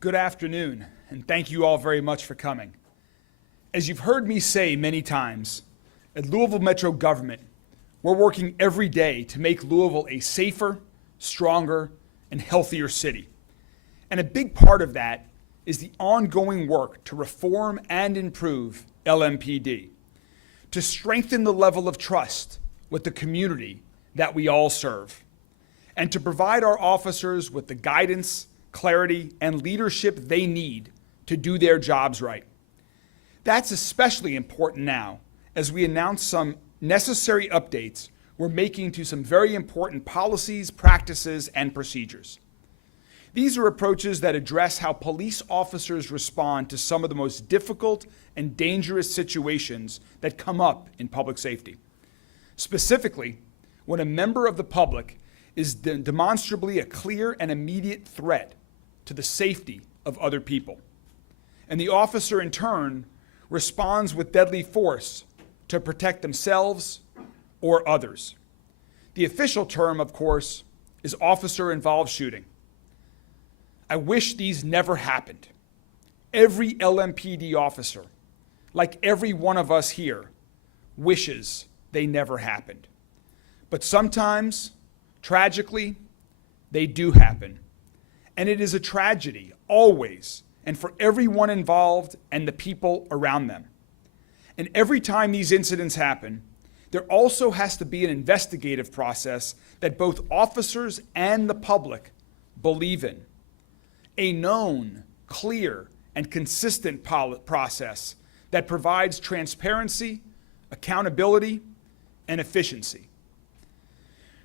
Good afternoon, and thank you all very much for coming. As you've heard me say many times, at Louisville Metro government, we're working every day to make Louisville a safer, stronger, and healthier city. And a big part of that is the ongoing work to reform and improve LMPD, to strengthen the level of trust with the community that we all serve, and to provide our officers with the guidance, clarity, and leadership they need to do their jobs right. That's especially important now as we announce some necessary updates we're making to some very important policies, practices, and procedures. These are approaches that address how police officers respond to some of the most difficult and dangerous situations that come up in public safety. Specifically, when a member of the public is demonstrably a clear and immediate threat to the safety of other people, and the officer in turn responds with deadly force to protect themselves or others. The official term, of course, is officer-involved shooting. I wish these never happened. Every LMPD officer, like every one of us here, wishes they never happened. But sometimes, tragically, they do happen. And it is a tragedy, always, and for everyone involved and the people around them. And every time these incidents happen, there also has to be an investigative process that both officers and the public believe in. A known, clear, and consistent process that provides transparency, accountability, and efficiency.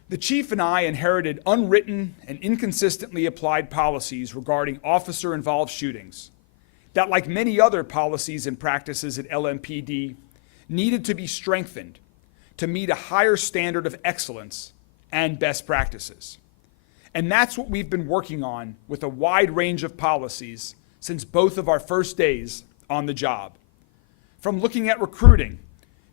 The chief and I inherited unwritten and inconsistently applied policies regarding officer-involved shootings that, like many other policies and practices at LMPD, needed to be strengthened to meet a higher standard of excellence and best practices. And that's what we've been working on with a wide range of policies since both of our first days on the job. From looking at recruiting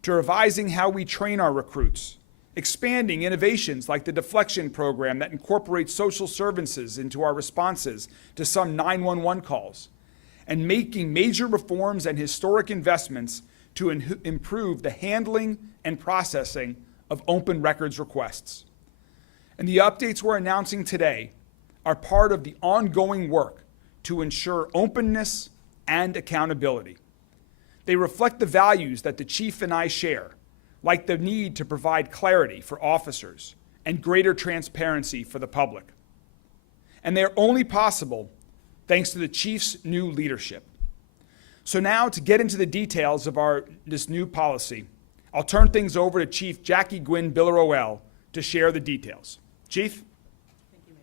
to revising how we train our recruits, expanding innovations like the deflection program that incorporates social services into our responses to some 911 calls, and making major reforms and historic investments to improve the handling and processing of open records requests. And the updates we're announcing today are part of the ongoing work to ensure openness and accountability. They reflect the values that the chief and I share, like the need to provide clarity for officers and greater transparency for the public. And they are only possible thanks to the chief's new leadership. So now, to get into the details of this new policy, I'll turn things over to Chief Jackie Gwynn Biller-Oel to share the details. Chief? Thank you,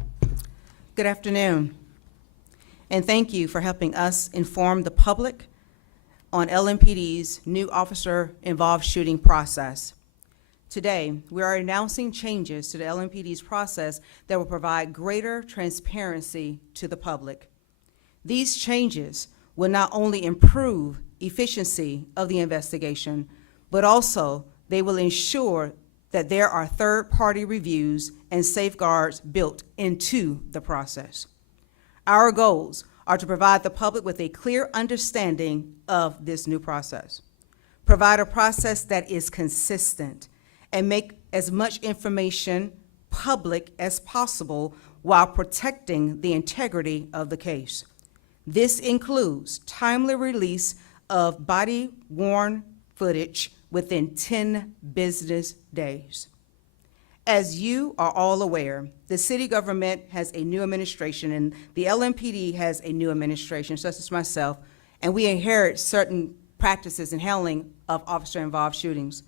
Mayor. Good afternoon, and thank you for helping us inform the public on LMPD's new officer-involved shooting process. Today, we are announcing changes to the LMPD's process that will provide greater transparency to the public. These changes will not only improve efficiency of the investigation, but also they will ensure that there are third-party reviews and safeguards built into the process. Our goals are to provide the public with a clear understanding of this new process, provide a process that is consistent, and make as much information public as possible while protecting the integrity of the case. This includes timely release of body-worn footage within 10 business days. As you are all aware, the city government has a new administration and the LMPD has a new administration, such as myself, and we inherit certain practices in handling of officer-involved shootings.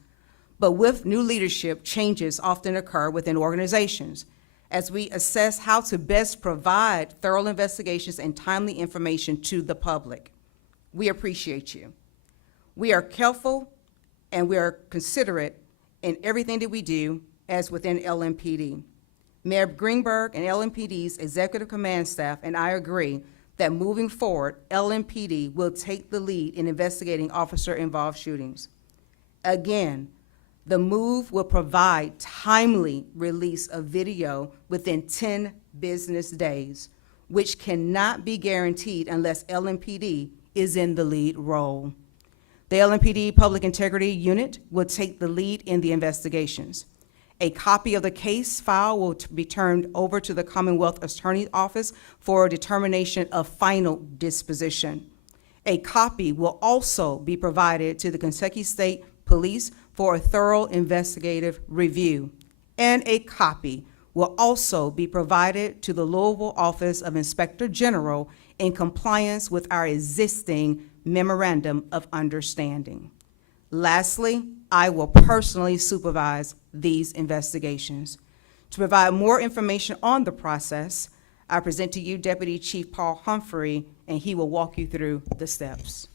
But with new leadership, changes often occur within organizations as we assess how to best provide thorough investigations and timely information to the public. We appreciate you. We are careful and we are considerate in everything that we do as within LMPD. Mayor Greenberg and LMPD's executive command staff and I agree that moving forward, LMPD will take the lead in investigating officer-involved shootings. Again, The move will provide timely release of video within 10 business days, which cannot be guaranteed unless LMPD is in the lead role. The LMPD Public Integrity Unit will take the lead in the investigations. A copy of the case file will be turned over to the Commonwealth Attorney's Office for determination of final disposition. A copy will also be provided to the Kentucky State Police for a thorough investigative review. And a copy will also be provided to the Louisville Office of Inspector General in compliance with our existing Memorandum of Understanding. Lastly, I will personally supervise these investigations. To provide more information on the process, I present to you Deputy Chief Paul Humphrey, and he will walk you through the steps.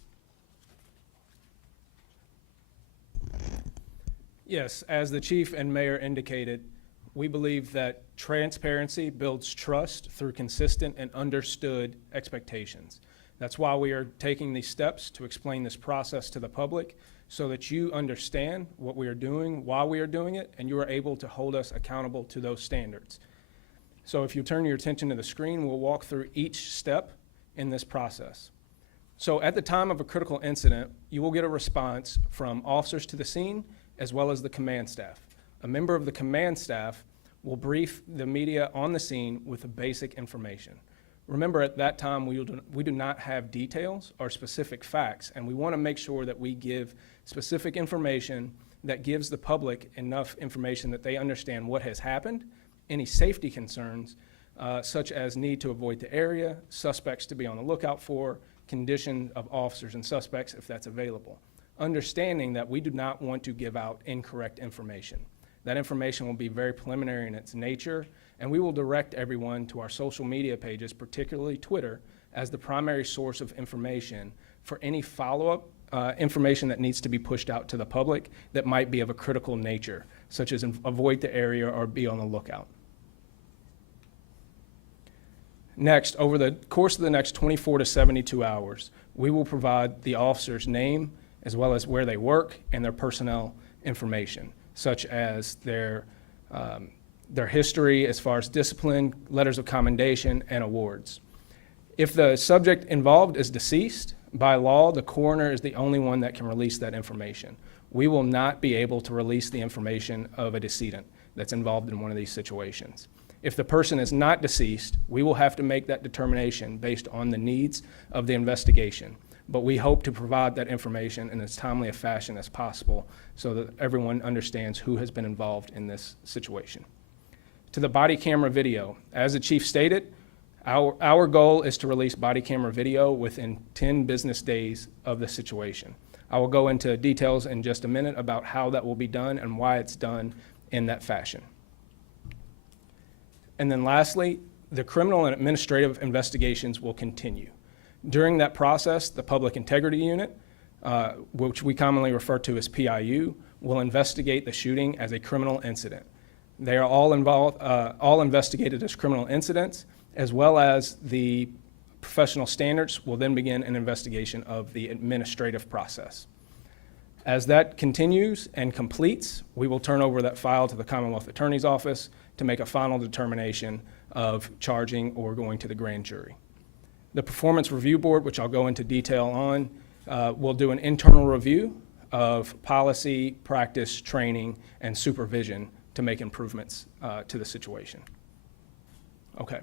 Yes, as the chief and mayor indicated, we believe that transparency builds trust through consistent and understood expectations. That's why we are taking these steps to explain this process to the public so that you understand what we are doing, why we are doing it, and you are able to hold us accountable to those standards. So if you turn your attention to the screen, we'll walk through each step in this process. So at the time of a critical incident, you will get a response from officers to the scene as well as the command staff. A member of the command staff will brief the media on the scene with the basic information. Remember, at that time, we do not have details or specific facts, and we want to make sure that we give specific information that gives the public enough information that they understand what has happened, any safety concerns, such as need to avoid the area, suspects to be on the lookout for, condition of officers and suspects if that's available. Understanding that we do not want to give out incorrect information. That information will be very preliminary in its nature, and we will direct everyone to our social media pages, particularly Twitter, as the primary source of information for any follow-up information that needs to be pushed out to the public that might be of a critical nature, such as avoid the area or be on the lookout. Next, over the course of the next 24 to 72 hours, we will provide the officer's name as well as where they work and their personnel information, such as their history as far as discipline, letters of commendation, and awards. If the subject involved is deceased, by law, the coroner is the only one that can release that information. We will not be able to release the information of a decedent that's involved in one of these situations. If the person is not deceased, we will have to make that determination based on the needs of the investigation. But we hope to provide that information in as timely a fashion as possible so that everyone understands who has been involved in this situation. To the body camera video, as the chief stated, our goal is to release body camera video within 10 business days of the situation. I will go into details in just a minute about how that will be done and why it's done in that fashion. And then lastly, the criminal and administrative investigations will continue. During that process, the Public Integrity Unit, which we commonly refer to as PIU, will investigate the shooting as a criminal incident. They are all investigated as criminal incidents, as well as the professional standards will then begin an investigation of the administrative process. As that continues and completes, we will turn over that file to the Commonwealth Attorney's Office to make a final determination of charging or going to the grand jury. The Performance Review Board, which I'll go into detail on, will do an internal review of policy, practice, training, and supervision to make improvements to the situation. Okay.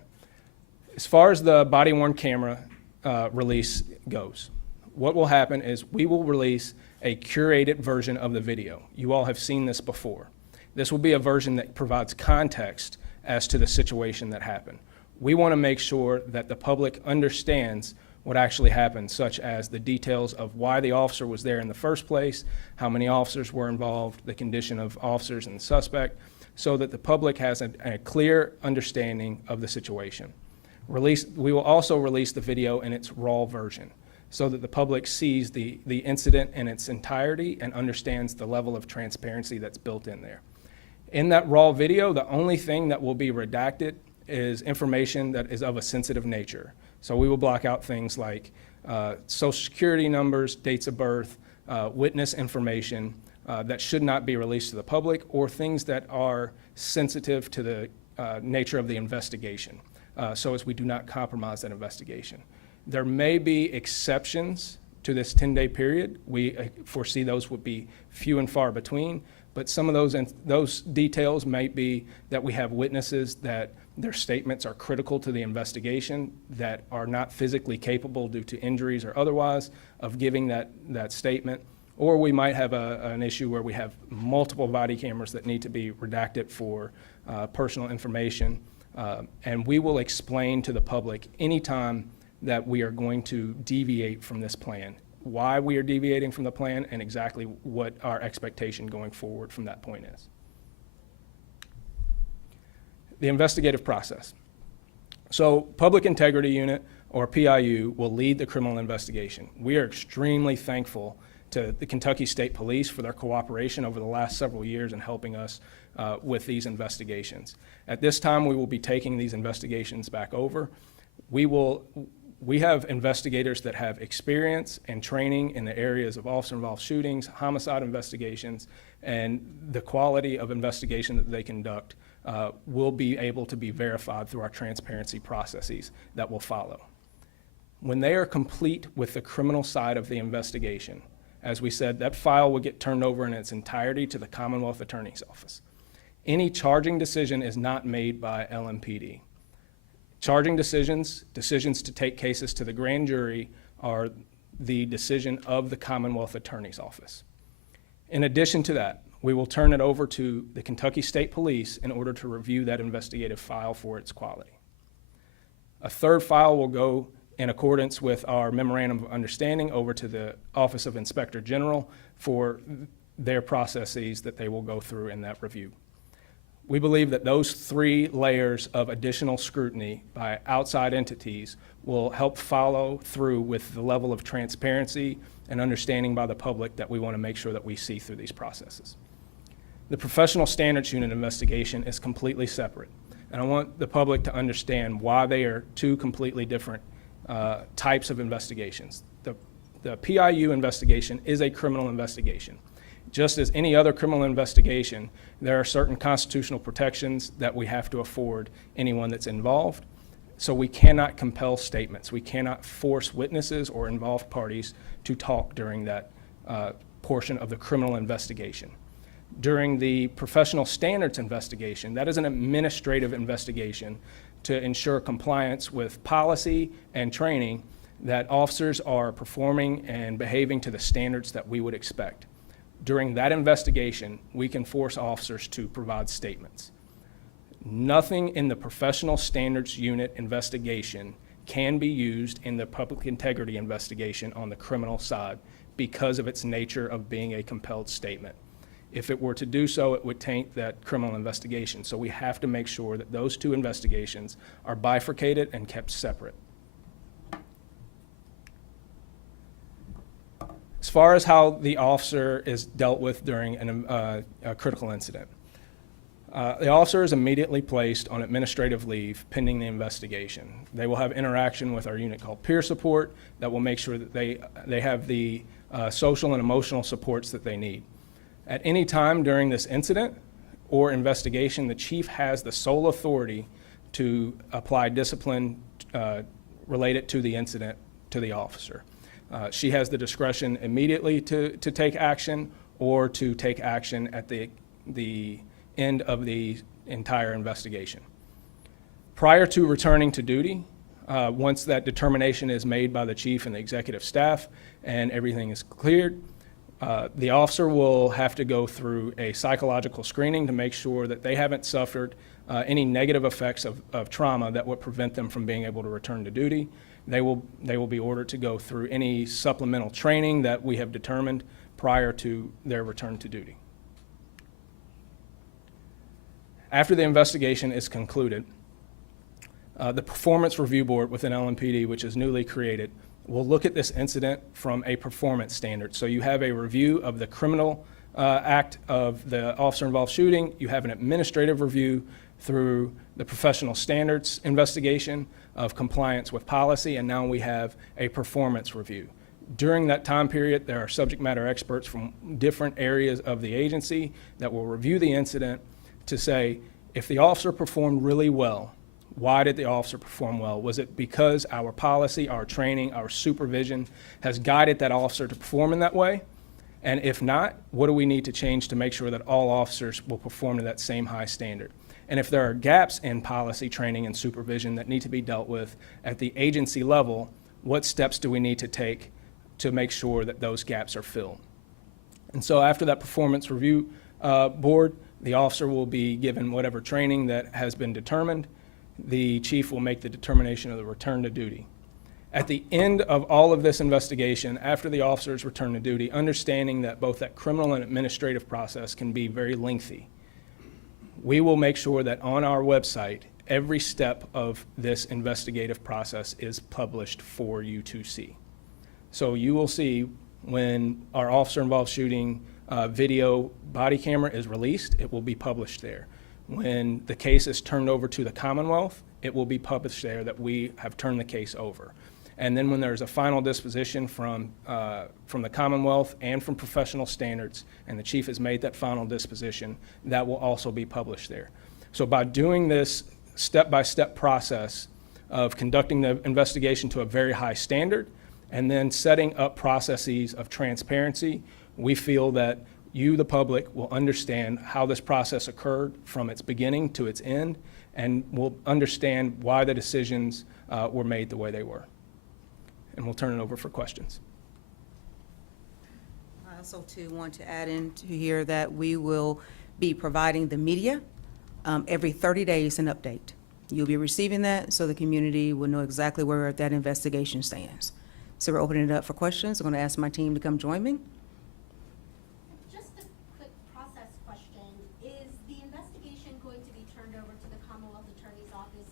As far as the body-worn camera release goes, what will happen is we will release a curated version of the video. You all have seen this before. This will be a version that provides context as to the situation that happened. We want to make sure that the public understands what actually happened, such as the details of why the officer was there in the first place, how many officers were involved, the condition of officers and the suspect, so that the public has a clear understanding of the situation. We will also release the video in its raw version so that the public sees the incident in its entirety and understands the level of transparency that's built in there. In that raw video, the only thing that will be redacted is information that is of a sensitive nature. So we will block out things like social security numbers, dates of birth, witness information, that should not be released to the public, or things that are sensitive to the nature of the investigation, so as we do not compromise that investigation. There may be exceptions to this 10-day period. We foresee those would be few and far between, but some of those details might be that we have witnesses that their statements are critical to the investigation, that are not physically capable due to injuries or otherwise of giving that statement. Or we might have an issue where we have multiple body cameras that need to be redacted for personal information. And we will explain to the public anytime that we are going to deviate from this plan, why we are deviating from the plan, and exactly what our expectation going forward from that point is. The investigative process. So Public Integrity Unit, or PIU, will lead the criminal investigation. We are extremely thankful to the Kentucky State Police for their cooperation over the last several years in helping us with these investigations. At this time, we will be taking these investigations back over. We have investigators that have experience and training in the areas of officer-involved shootings, homicide investigations, and the quality of investigation that they conduct will be able to be verified through our transparency processes that will follow. When they are complete with the criminal side of the investigation, as we said, that file will get turned over in its entirety to the Commonwealth Attorney's Office. Any charging decision is not made by LMPD. Charging decisions to take cases to the grand jury, are the decision of the Commonwealth Attorney's Office. In addition to that, we will turn it over to the Kentucky State Police in order to review that investigative file for its quality. A third file will go in accordance with our memorandum of understanding over to the Office of Inspector General for their processes that they will go through in that review. We believe that those 3 layers of additional scrutiny by outside entities will help follow through with the level of transparency and understanding by the public that we want to make sure that we see through these processes. The Professional Standards Unit investigation is completely separate, and I want the public to understand why they are 2 completely different types of investigations. The PIU investigation is a criminal investigation. Just as any other criminal investigation, there are certain constitutional protections that we have to afford anyone that's involved. So we cannot compel statements. We cannot force witnesses or involved parties to talk during that portion of the criminal investigation. During the professional standards investigation, that is an administrative investigation to ensure compliance with policy and training that officers are performing and behaving to the standards that we would expect. During that investigation, we can force officers to provide statements. Nothing in the Professional Standards Unit investigation can be used in the public integrity investigation on the criminal side because of its nature of being a compelled statement. If it were to do so, it would taint that criminal investigation. So we have to make sure that those 2 investigations are bifurcated and kept separate. As far as how the officer is dealt with during a critical incident, the officer is immediately placed on administrative leave pending the investigation. They will have interaction with our unit called peer support that will make sure that they have the social and emotional supports that they need. At any time during this incident or investigation, the chief has the sole authority to apply discipline related to the incident to the officer. She has the discretion immediately to take action or to take action at the end of the entire investigation. Prior to returning to duty, once that determination is made by the chief and the executive staff and everything is cleared, the officer will have to go through a psychological screening to make sure that they haven't suffered any negative effects of trauma that would prevent them from being able to return to duty. They will be ordered to go through any supplemental training that we have determined prior to their return to duty. After the investigation is concluded, the Performance Review Board within LMPD, which is newly created, will look at this incident from a performance standard. So you have a review of the criminal act of the officer-involved shooting. You have an administrative review through the professional standards investigation of compliance with policy, and now we have a performance review. During that time period, there are subject matter experts from different areas of the agency that will review the incident to say, if the officer performed really well, why did the officer perform well? Was it because our policy, our training, our supervision has guided that officer to perform in that way? And if not, what do we need to change to make sure that all officers will perform to that same high standard? And if there are gaps in policy, training, and supervision that need to be dealt with at the agency level, what steps do we need to take to make sure that those gaps are filled? And so after that performance review board, the officer will be given whatever training that has been determined. The chief will make the determination of the return to duty. At the end of all of this investigation, after the officer's return to duty, understanding that both that criminal and administrative process can be very lengthy, we will make sure that on our website, every step of this investigative process is published for you to see. So you will see when our officer-involved shooting video body camera is released, it will be published there. When the case is turned over to the Commonwealth, it will be published there that we have turned the case over. And then when there's a final disposition from the Commonwealth and from professional standards, and the chief has made that final disposition, that will also be published there. So by doing this step-by-step process of conducting the investigation to a very high standard, and then setting up processes of transparency, we feel that you, the public, will understand how this process occurred from its beginning to its end, and will understand why the decisions were made the way they were. And we'll turn it over for questions. I also too want to add in to here that we will be providing the media every 30 days an update. You'll be receiving that so the community will know exactly where that investigation stands. So we're opening it up for questions. I'm going to ask my team to come join me. Just a quick process question. Is the investigation going to be turned over to the Commonwealth Attorney's Office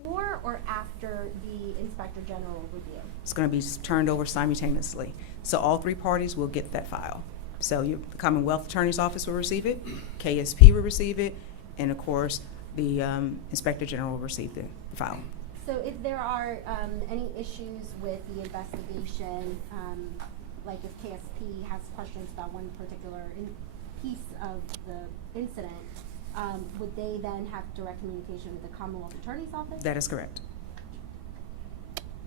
before or after the Inspector General review? It's going to be turned over simultaneously. So all three parties will get that file. So the Commonwealth Attorney's Office will receive it, KSP will receive it, and of course, the Inspector General will receive the file. So if there are any issues with the investigation, like if KSP has questions about one particular piece of the incident, would they then have direct communication with the Commonwealth Attorney's Office? That is correct.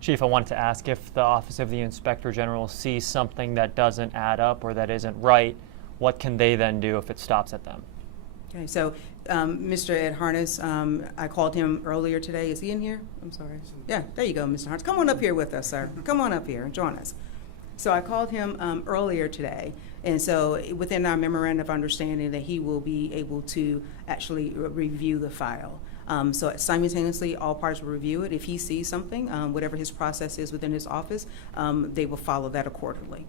Chief, I wanted to ask if the Office of the Inspector General sees something that doesn't add up or that isn't right, what can they then do if it stops at them? Okay, so Mr. Ed Harness, I called him earlier today. Is he in here? I'm sorry. Yeah, there you go, Mr. Harness. Come on up here with us, sir. Come on up here and join us. So I called him earlier today, and so within our memorandum of understanding that he will be able to actually review the file. So simultaneously, all parties will review it. If he sees something, whatever his process is within his office, they will follow that accordingly.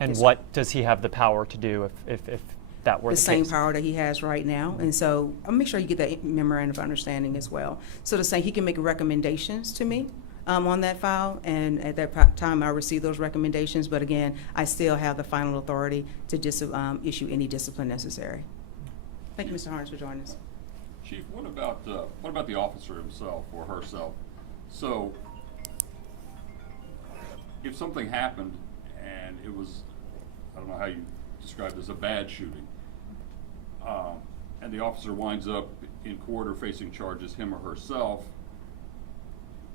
And Yes, what does he have the power to do if that were The the same case? power that he has right now. And so I'll make sure you get that memorandum of understanding as well. So to say he can make recommendations to me on that file, and at that time I'll receive those recommendations. But again, I still have the final authority to issue any discipline necessary. Thank you, Mr. Harness, for joining us. Chief, what about the officer himself or herself? So, if something happened and it was, I don't know how you describe this, a bad shooting, and the officer winds up in court or facing charges, him or herself,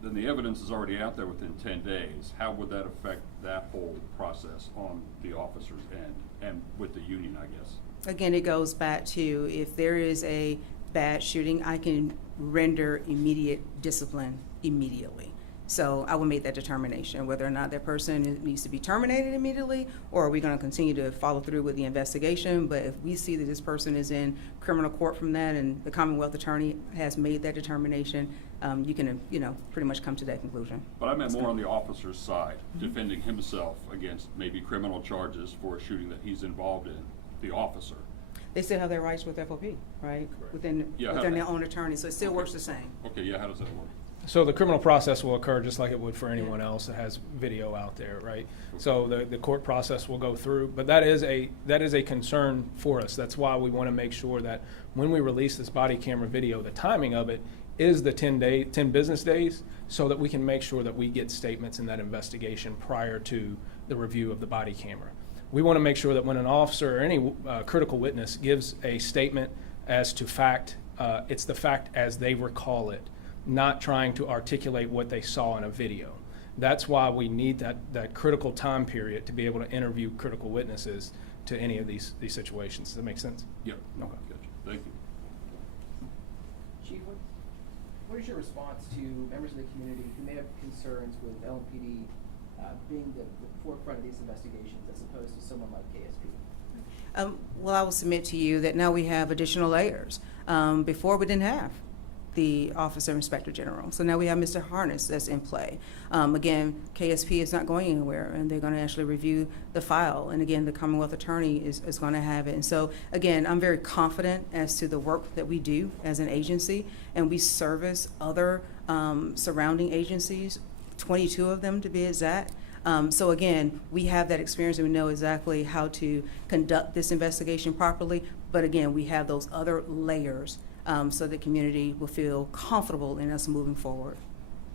then the evidence is already out there within 10 days. How would that affect that whole process on the officer's end and with the union, I guess? Again, it goes back to if there is a bad shooting, I can render immediate discipline immediately. So I will make that determination, whether or not that person needs to be terminated immediately, or are we going to continue to follow through with the investigation. But if we see that this person is in criminal court from that and the Commonwealth Attorney has made that determination, you can, pretty much come to that conclusion. But I meant more on the officer's side, defending himself against maybe criminal charges for a shooting that he's involved in, the officer. They still have their rights with FOP, right? Correct. Within their own attorney, so it still works the same. Okay, yeah, how does that work? So the criminal process will occur just like it would for anyone else that has video out there, right? So the court process will go through, but that is a concern for us. That's why we want to make sure that when we release this body camera video, the timing of it is the 10 business days, so that we can make sure that we get statements in that investigation prior to the review of the body camera. We want to make sure that when an officer or any critical witness gives a statement as to fact, it's the fact as they recall it, not trying to articulate what they saw in a video. That's why we need that critical time period to be able to interview critical witnesses to any of these situations. Does that make sense? Yeah, Okay. gotcha. Thank you. Chief, what is your response to members of the community who may have concerns with LMPD being the forefront of these investigations as opposed to someone like KSP? Well, I will submit to you that now we have additional layers. Before, we didn't have the Officer Inspector General. So now we have Mr. Harness that's in play. Again, KSP is not going anywhere, and they're going to actually review the file. And again, the Commonwealth Attorney is going to have it. And so, again, I'm very confident as to the work that we do as an agency, and we service other surrounding agencies, 22 of them to be exact. So again, we have that experience and we know exactly how to conduct this investigation properly. But again, we have those other layers so the community will feel comfortable in us moving forward.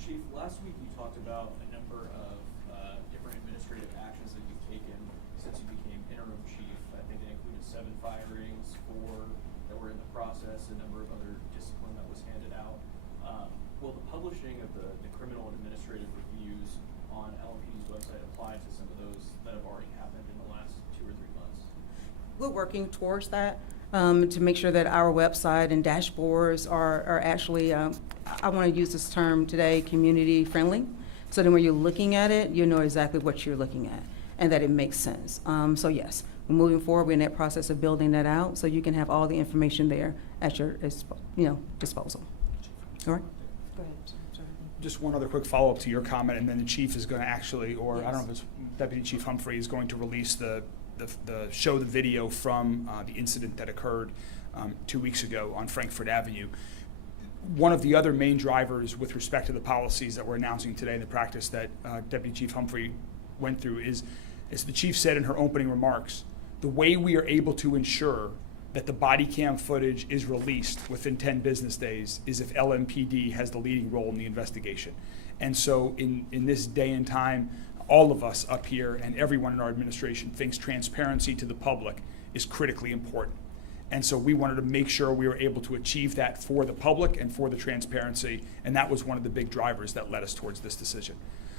Chief, last week you talked about a number of different administrative actions that you've taken since you became interim chief. I think it included 7 firings, 4 that were in the process, a number of other discipline that was handed out. Will the publishing of the criminal and administrative reviews on LMPD's website apply to some of those that have already happened in the last 2 or 3 months? We're working towards that to make sure that our website and dashboards are actually, I want to use this term today, community friendly. So then when you're looking at it, you know exactly what you're looking at and that it makes sense. So yes, moving forward, we're in that process of building that out so you can have all the information there at your disposal. All right? Go ahead. Sorry. Just one other quick follow-up to your comment, and then the chief is going to actually, or I don't know if it's Deputy Chief Humphrey is going to release the show the video from the incident that occurred 2 weeks ago on Frankfurt Avenue. One of the other main drivers with respect to the policies that we're announcing today, the practice that Deputy Chief Humphrey went through is, as the chief said in her opening remarks, the way we are able to ensure that the body cam footage is released within 10 business days is if LMPD has the leading role in the investigation. And so in this day and time, all of us up here and everyone in our administration thinks transparency to the public is critically important. And so we wanted to make sure we were able to achieve that for the public and for the transparency, and that was one of the big drivers that led us towards this decision.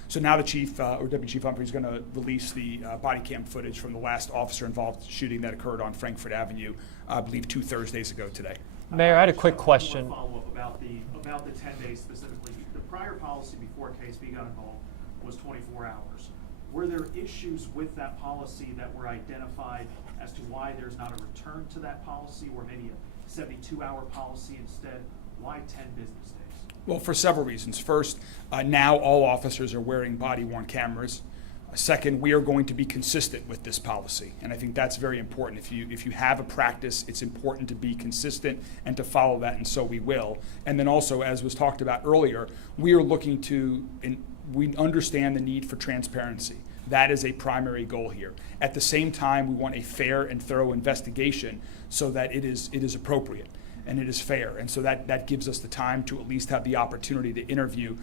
So now the chief, or Deputy Chief Humphrey, is going to release the body cam footage from the last officer-involved shooting that occurred on Frankfurt Avenue, I believe 2 Thursdays ago today. Mayor, I had a quick question. Follow up about the 10 days specifically. The prior policy before KSP got involved was 24 hours. Were there issues with that policy that were identified as to why there's not a return to that policy, or maybe a 72-hour policy instead? Why 10 business days? Well, for several reasons. First, now all officers are wearing body-worn cameras. Second, we are going to be consistent with this policy, and I think that's very important. If you have a practice, it's important to be consistent and to follow that, and so we will. And then also, as was talked about earlier, we are looking to, we understand the need for transparency. That is a primary goal here. At the same time, we want a fair and thorough investigation so that it is appropriate and it is fair. And so that gives us the time to at least have the opportunity to interview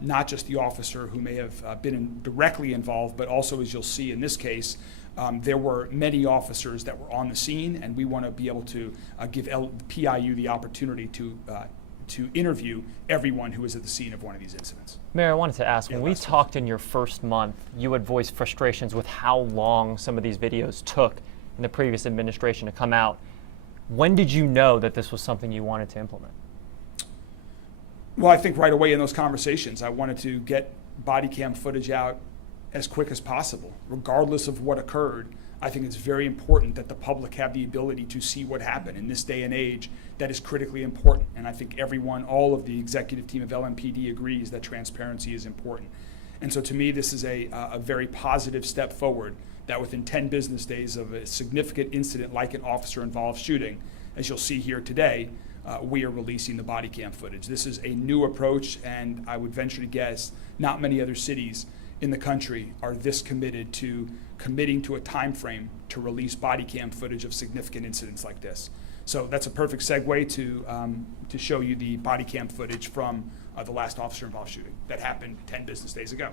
not just the officer who may have been directly involved, but also, as you'll see in this case, there were many officers that were on the scene, and we want to be able to give PIU the opportunity to interview everyone who was at the scene of one of these incidents. Mayor, I wanted to ask, Yeah, when we last talked in your first month, you had voiced frustrations with how long some of these videos took in the previous administration to come out. When did you know that this was something you wanted to implement? Well, I think right away in those conversations, I wanted to get body cam footage out as quick as possible, regardless of what occurred. I think it's very important that the public have the ability to see what happened in this day and age. That is critically important. And I think everyone, all of the executive team of LMPD agrees that transparency is important. And so to me, this is a very positive step forward, that within 10 business days of a significant incident like an officer-involved shooting, as you'll see here today, we are releasing the body cam footage. This is a new approach, and I would venture to guess not many other cities in the country are this committing to a time frame to release body cam footage of significant incidents like this. So that's a perfect segue to show you the body cam footage from the last officer-involved shooting that happened 10 business days ago.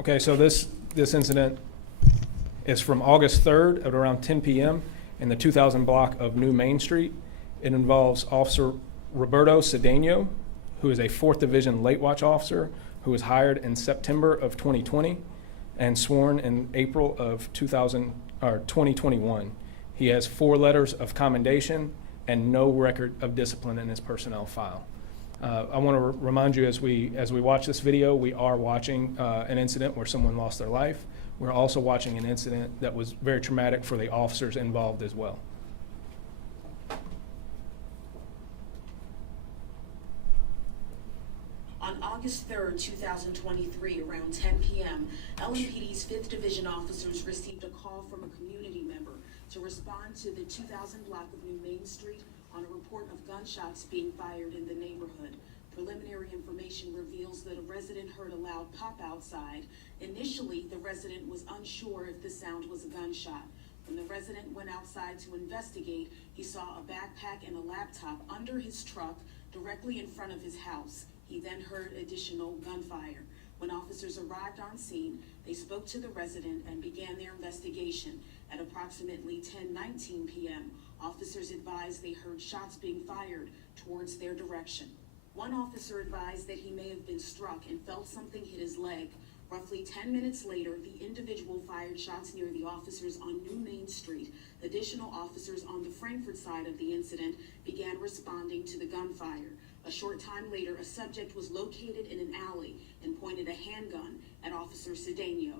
Okay, so this incident is from August 3rd at around 10 p.m. in the 2000 block of New Main Street. It involves Officer Roberto Cedeno, who is a 4th Division late watch officer who was hired in September of 2020 and sworn in April of 2021. He has 4 letters of commendation and no record of discipline in his personnel file. I want to remind you as we watch this video, we are watching an incident where someone lost their life. We're also watching an incident that was very traumatic for the officers involved as well. On August 3rd, 2023, around 10 p.m., LMPD's 5th Division officers received a call from a community member to respond to the 2000 block of New Main Street on a report of gunshots being fired in the neighborhood. Preliminary information reveals that a resident heard a loud pop outside. Initially, the resident was unsure if the sound was a gunshot. When the resident went outside to investigate, he saw a backpack and a laptop under his truck directly in front of his house. He then heard additional gunfire. When officers arrived on scene, they spoke to the resident and began their investigation. At approximately 10:19 p.m., officers advised they heard shots being fired towards their direction. One officer advised that he may have been struck and felt something hit his leg. Roughly 10 minutes later, the individual fired shots near the officers on New Main Street. Additional officers on the Frankfurt side of the incident began responding to the gunfire. A short time later, a subject was located in an alley and pointed a handgun at Officer Cedeno.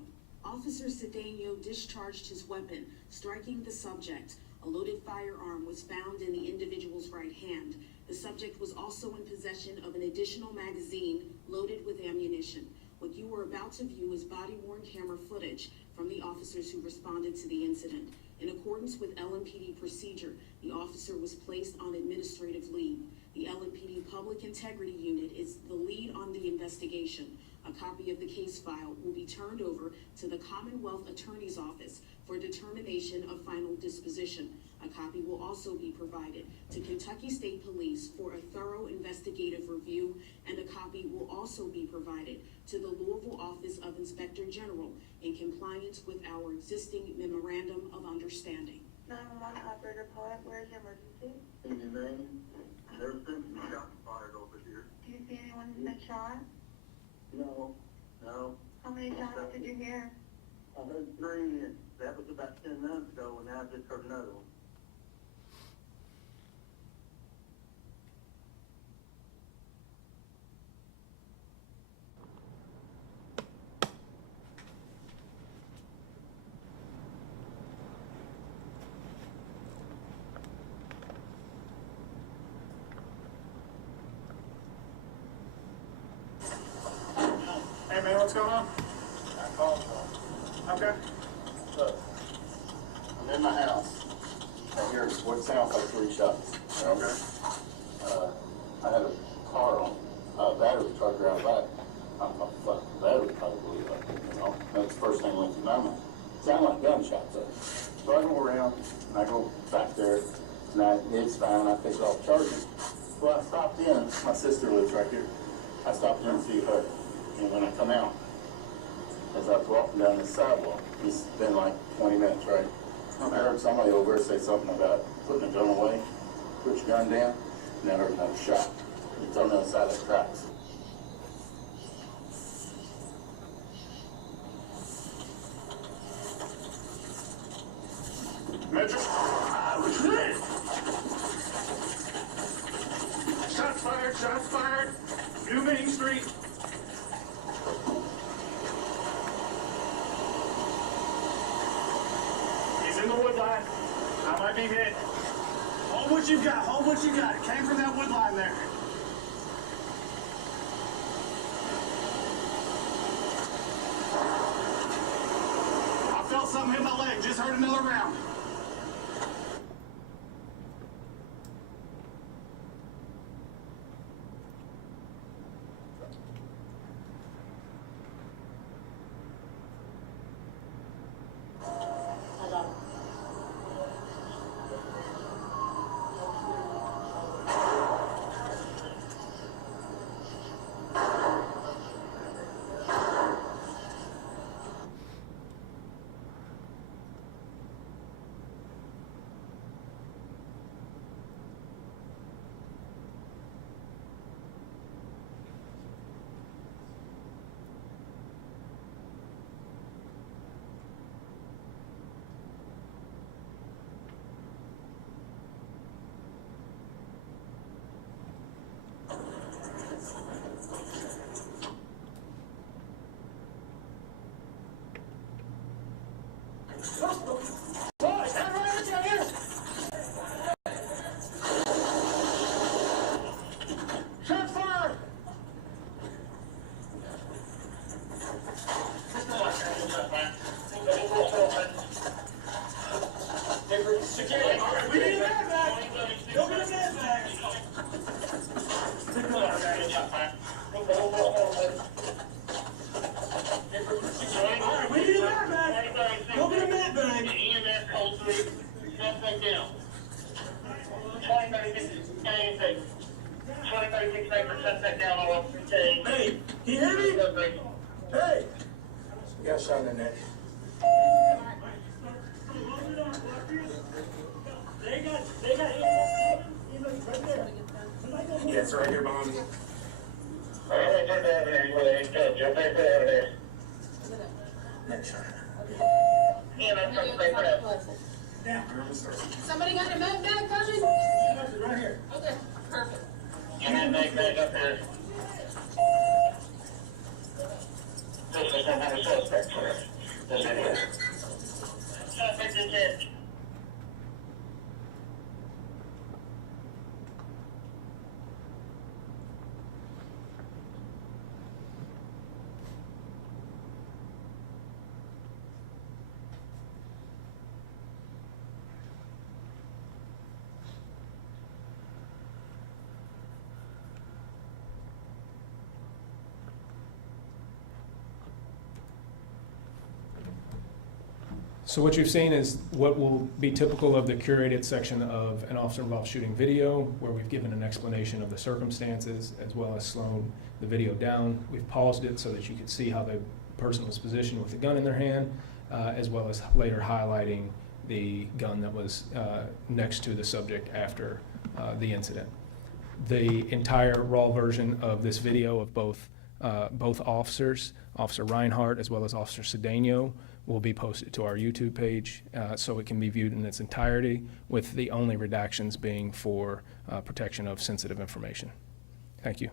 Officer Cedeno discharged his weapon, striking the subject. A loaded firearm was found in the individual's right hand. The subject was also in possession of an additional magazine loaded with ammunition. What you are about to view is body-worn camera footage from the officers who responded to the incident. In accordance with LMPD procedure, the officer was placed on administrative leave. The LMPD Public Integrity Unit is the lead on the investigation. A copy of the case file will be turned over to the Commonwealth Attorney's Office for determination of final disposition. A copy will also be provided to Kentucky State Police for a thorough investigative review, and a copy will also be provided to the Louisville Office of Inspector General in compliance with our existing Memorandum of Understanding. 911 operator Paulette, where's your emergency? In your name, there's been some shots fired over here. Do you see anyone that shot? No. How many shots did you hear? I heard 3, and that was about 10 minutes ago, and now I just heard another one. Hey man, what's going on? I called them. Okay. Look, I'm in my house. I hear what sounds like 3 shots. Okay. I had a car on, battery truck around back. I'm like, fuck, the battery probably blew up, you know? That's the first thing that went through my mind. Sound like gunshots though. So I go around, and I go back there, and it's fine, I take it off charging. Well, I stopped in, my sister lives right here. I stopped in to see her. And when I come out, as I was walking down this sidewalk, it's been like 20 minutes, right? I heard somebody over there say something about putting a gun away, put your gun down, and I heard another shot. It's on the other side of the tracks. Metro. Shots fired, shots fired. New Main Street. He's in the wood line. I might be hit. Hold what you got, hold what you got. It came from that wood line there. I felt something hit my leg, just heard another round. Boys, have right down here. Shot fire. Security. All right, we need a med bag. Go get a med bag. All right, we need a med bag. Go get a med bag. Hey, can you hear me? Hey. You got something in there? They got right there. Yeah, it's right here behind me. Next time. Yeah. Somebody got a med bag coming? Right here. Okay, perfect. So what you've seen is what will be typical of the curated section of an officer-involved shooting video, where we've given an explanation of the circumstances, as well as slowed the video down. We've paused it so that you could see how the person was positioned with the gun in their hand, as well as later highlighting the gun that was next to the subject after the incident. The entire raw version of this video of both officers, Officer Reinhardt as well as Officer Cedeno, will be posted to our YouTube page so it can be viewed in its entirety, with the only redactions being for protection of sensitive information. Thank you.